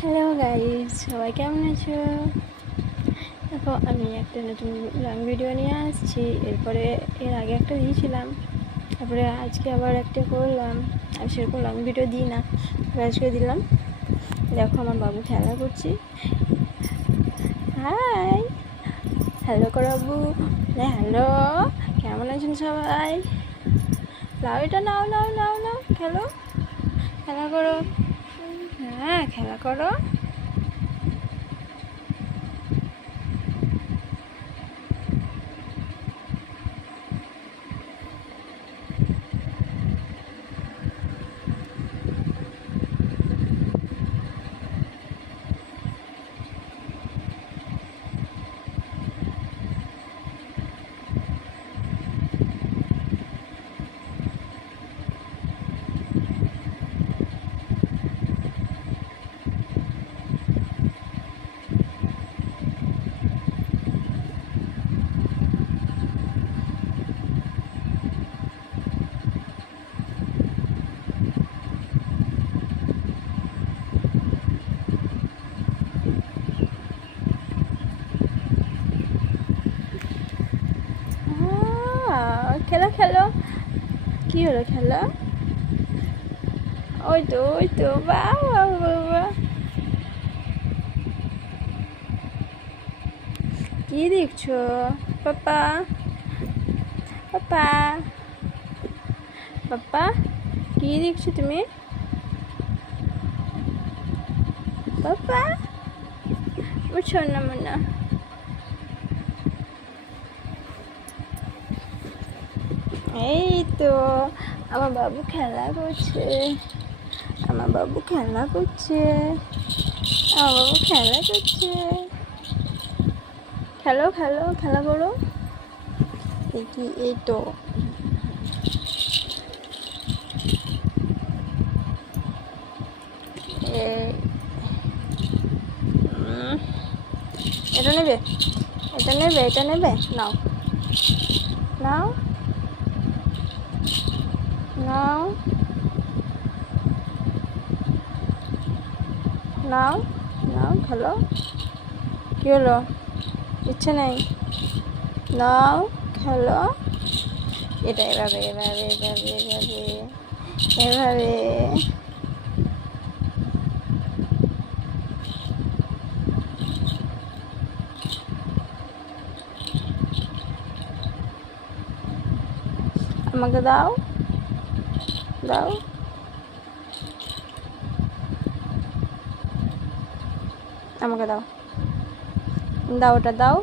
Hello guys, সবাই কেমন আছো? দেখো, আমি একটা নতুন লং ভিডিও নিয়ে আসছি। এর আগে একটা দিয়েছিলাম, তারপরে আজকে আবার একটা করলাম। আমি সেরকম লং ভিডিও দিই না, আজকে দিলাম। দেখো, আমার বাবু খেলা করছি। হাই, হ্যালো করো বাবু। হ্যালো, কেমন আছেন সবাই? লাও, এটা নাও নাও নাও নাও, খেলো, খেলা করো। হ্যাঁ, খেলা করো। খেলো খেলো, কি হলো খেলা? ওই তো বাবা বাবা, কি দেখছো? পাপা পাপা পাপা, কি দেখছো তুমি? পাপা, বুঝছো না মনে? এই তো আমার বাবু খেলা করছে, আমার বাবু খেলা করছে, আমার বাবু খেলা করছে। খেলো খেলো, খেলা করো। এই তো এটা নেবে, এটা নেবে, এটা নেবে, নাও নাও নাও নাও নাও, খেলো। কি হলো? ইচ্ছে নেই? নাও, খেলো। এটা এভাবে এভাবে এভাবে এভাবে এভাবে। আমাকে দাও, দাও, আমাকে দাও, দাও, ওটা দাও।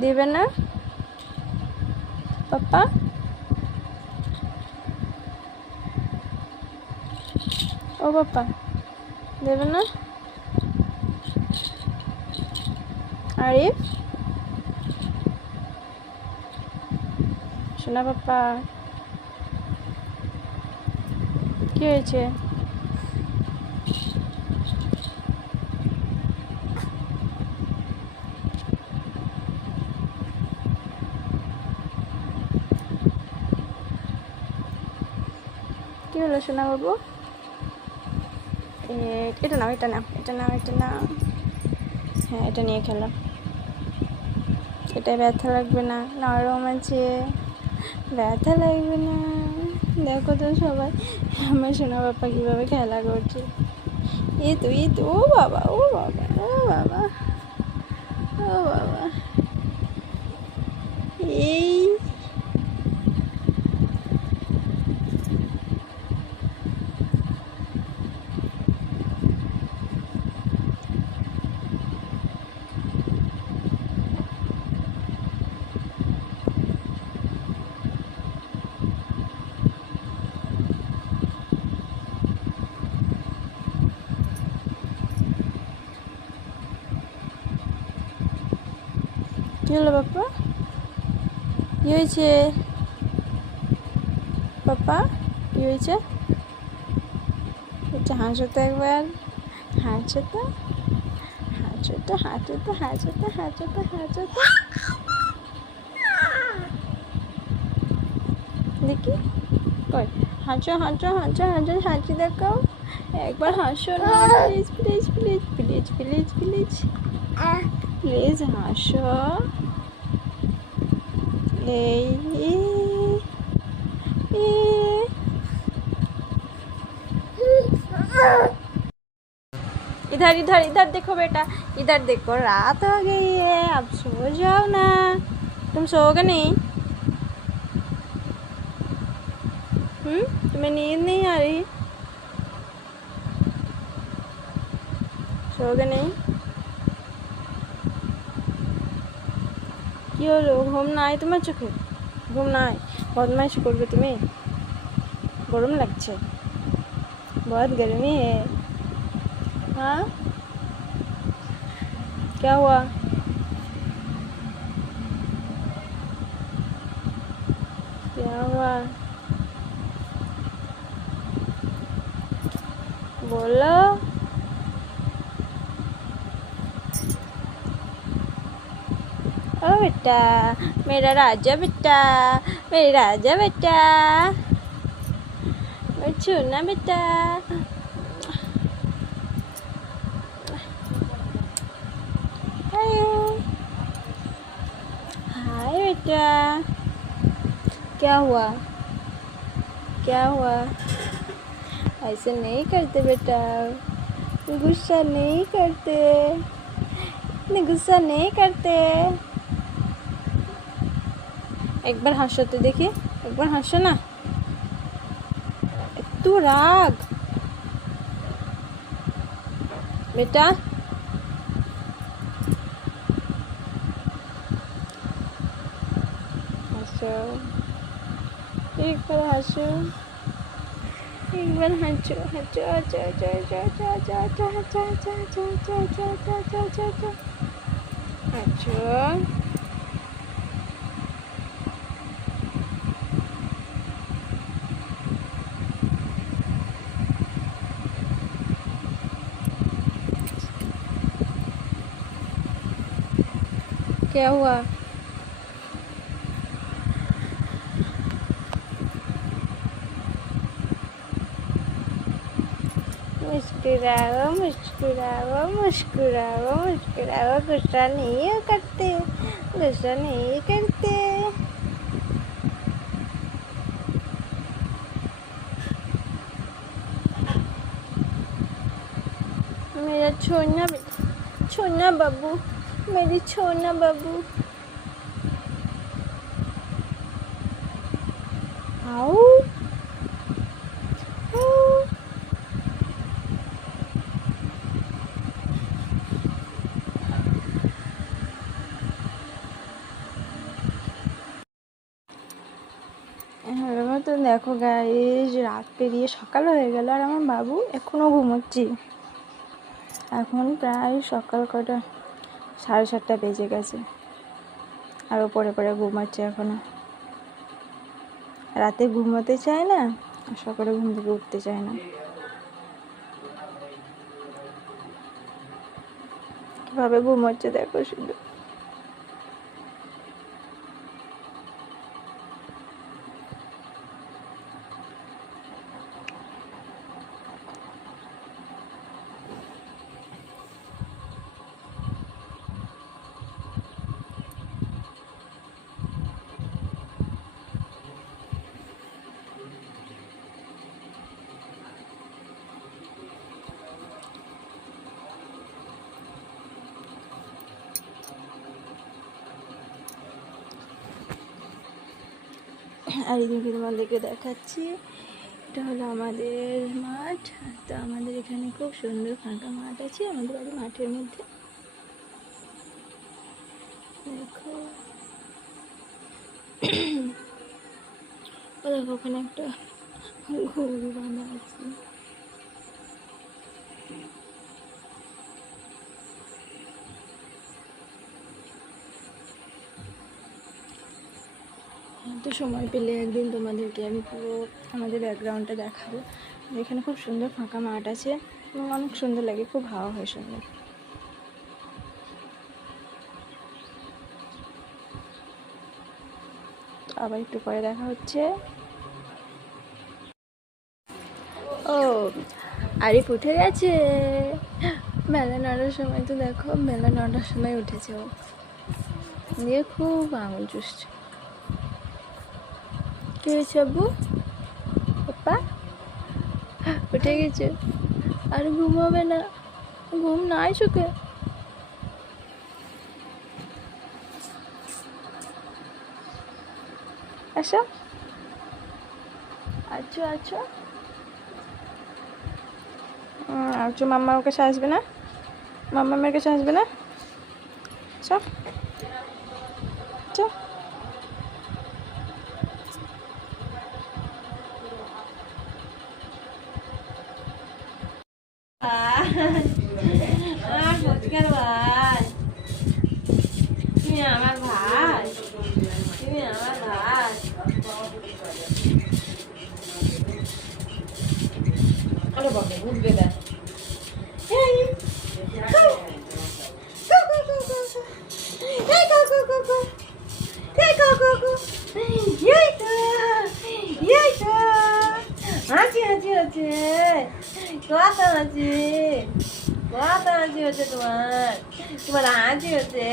দিবে না পাপা? ও পাপা, দেবে না? আরিফ, শোনা পাপা, কি হয়েছে? কি হলো সোনা বাবু? এটা নাও, এটা নাও, এটা নাও, এটা নাও। হ্যাঁ, এটা নিয়ে খেলো। এটা ব্যথা লাগবে না, নরম আছে, ব্যথা লাগবে না। দেখো তো সবাই আমার সোনা বাবা কীভাবে খেলা করছে। এই তো, ও বাবা, ও বাবা, ও বাবা, ও বাবা। এই কি হলো বাপ্পা? কি হয়েছে পাপা? কি হয়েছে? এটা হাসো তো একবার, হাসো তো, হাসো তো, হাসো তো, হাসো তো, হাসো তো, হাসো তো। দেখি কই, হাঁচো হাঁচো হাঁচো হাঁচো, হাঁচি দেখাও। একবার হাসো না, please please please please please please please হাসো। এই इधर इधर इधर देखो बेटा, इधर देखो, रात हो गई है, अब सो जाओ ना। तुम सोओगे नहीं? तुम्हें नींद नहीं आ रही? सोओगे नहीं? কি হলো, ঘুম নাই তোমার চোখে? ঘুম নাই? বদমাইশি করবে তুমি? গরম লাগছে? बहुत गर्मी है। हाँ, क्या हुआ? क्या हुआ बोलो। ओ बेटा, मेरा राजा बेटा, मेरा राजा बेटा, छूना बेटा। हाय बेटा, क्या हुआ? क्या हुआ? ऐसे नहीं करते बेटा, गुस्सा नहीं करते, गुस्सा नहीं करते। एक बार हंसो तो देखिए, एक बार हंसो ना। तू राग बेटा, हंसो, एक बार हंसो, एक बार हंसो, हंसो, हंसो, हंसो, हंसो, हंसो, हंसो, हंसो, हंसो, हंसो, हंसो, हंसो, हंसो, हंसो, हंसो। क्या हुआ? मुस्कुराओ मुस्कुराओ मुस्कुराओ मुस्कुराओ, गुस्सा नहीं करते, गुस्सा नहीं करते। मेरा छोना बेटा, छोना बाबू, मेरी छोना बाबू। आओ তো দেখো গাইস, রাত পেরিয়ে সকাল হয়ে গেল আর আমার বাবু এখনো ঘুমোচ্ছি। এখন প্রায় সকাল কটা, 7:30 বেজে গেছে আর ও পরে পরে ঘুমাচ্ছে এখনো। রাতে ঘুমোতে চায় না আর সকালে ঘুম থেকে উঠতে চায় না। কিভাবে ঘুমোচ্ছে দেখো শুধু। আর এদিকে তোমাদেরকে দেখাচ্ছি, এটা হলো আমাদের মাঠ। তো আমাদের এখানে খুব সুন্দর ফাঁকা মাঠ আছে, আমাদের বাড়ি মাঠের মধ্যে। দেখো দেখো ওখানে একটা গরু বাঁধা আছে। তো সময় পেলে একদিন তোমাদেরকে আমি পুরো আমাদের ব্যাকগ্রাউন্ডটা দেখাবো। এখানে খুব সুন্দর ফাঁকা মাঠ আছে এবং অনেক সুন্দর লাগে, খুব হাওয়া হয় সুন্দর। আবার একটু পরে দেখা হচ্ছে। ও আরিফ উঠে গেছে বেলা 9টার সময়। তো দেখো বেলা 9টার সময় উঠেছে ও, দিয়ে খুব আঙুল চুষছে। কি হয়েছে আব্বু? পাপা উঠে গেছে, আর ঘুমাবে না, ঘুম নাই চোখে। আসো আচ্ছা আচ্ছা আচ্ছা, মাম্মার কাছে আসবে না, মাম্মামের কাছে আসবে না। চল চল। আমার সত্যিকার ভাই, তুমি আমার ভাই, তুমি আমার ভাই। আরে বাবা উঠবে দেখ। হাসি হাসি হচ্ছে, কত হাসি, কত হাসি হচ্ছে তোমার, তোমার হাসি হচ্ছে।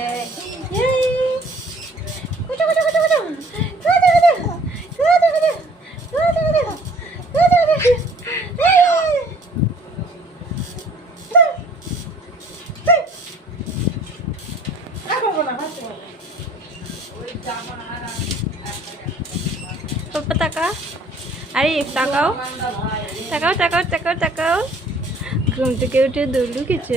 পাপা তাকা, আরিফ তাকাও, তাকাও তাকাও তাকাও তাকাও। ঘুম থেকে উঠে দৌড় লুকিয়েছ।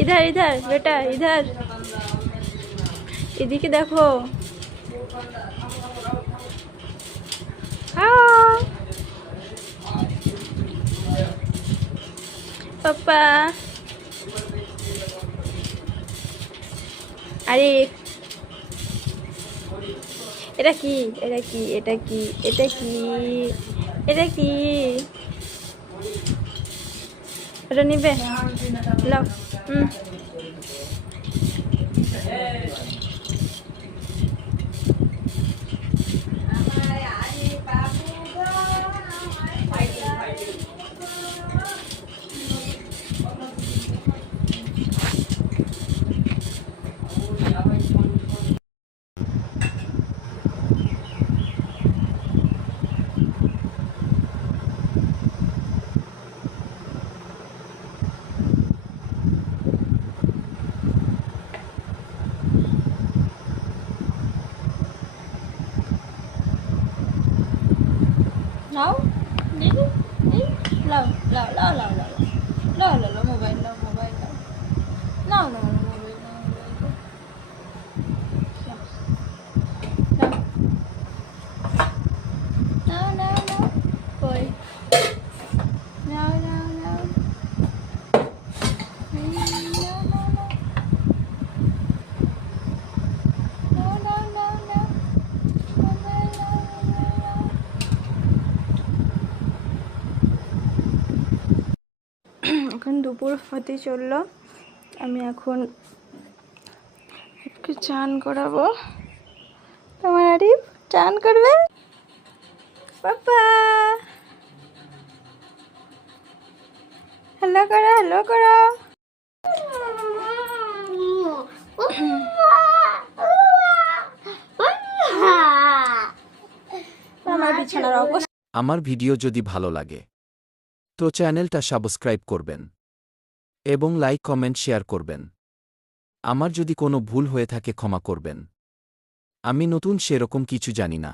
इधर इधर बेटा इधर, এদিকে দেখো। পাপা আরিফ, এটা কি, এটা কি, এটা কি, এটা কি, এটা কি, এটা নিবে? লাও। লাও দেখি, লাও লাও লাও লাও লাও লাও লাও লাও মোবাইল লাও, মোবাইল লাও, নাও নাও নাও মোবাইল নাও, নাও নাও নাও কই, নাও নাও নাও এখন দুপুর হতে চললো। আমি এখন একটু চান করাবো। তোমার আরিফ চান করবে। পাপা হ্যালো করো, হ্যালো করো। আমার বিছানার অবস্থা। আমার ভিডিও যদি ভালো লাগে তো চ্যানেলটা সাবস্ক্রাইব করবেন এবং লাইক কমেন্ট শেয়ার করবেন। আমার যদি কোনো ভুল হয়ে থাকে ক্ষমা করবেন। আমি নতুন সেরকম কিছু জানি না।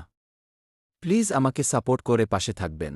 প্লিজ আমাকে সাপোর্ট করে পাশে থাকবেন।